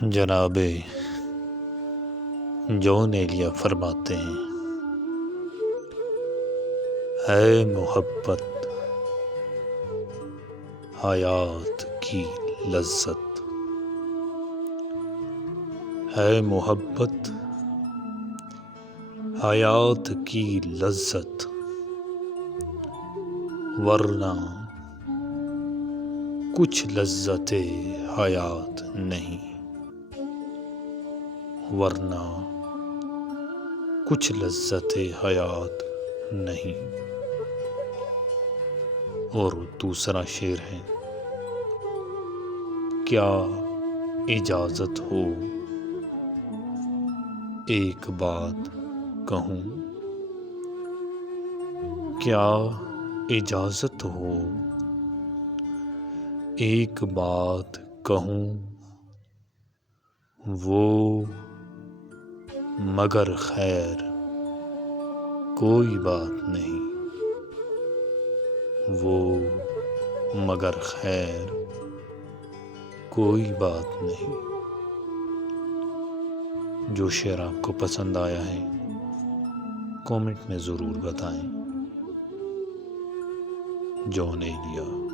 جناب جون ایلیا فرماتے ہیں، ہے محبت حیات کی لذت، ہے محبت حیات کی لذت، ورنہ کچھ لذت حیات نہیں، ورنہ کچھ لذت حیات نہیں۔ اور دوسرا شعر ہے، کیا اجازت ہو ایک بات کہوں، کیا اجازت ہو ایک بات کہوں، وہ مگر خیر کوئی بات نہیں، وہ مگر خیر کوئی بات نہیں۔ جو شعر آپ کو پسند آیا ہے کامنٹ میں ضرور بتائیں۔ جون ایلیا۔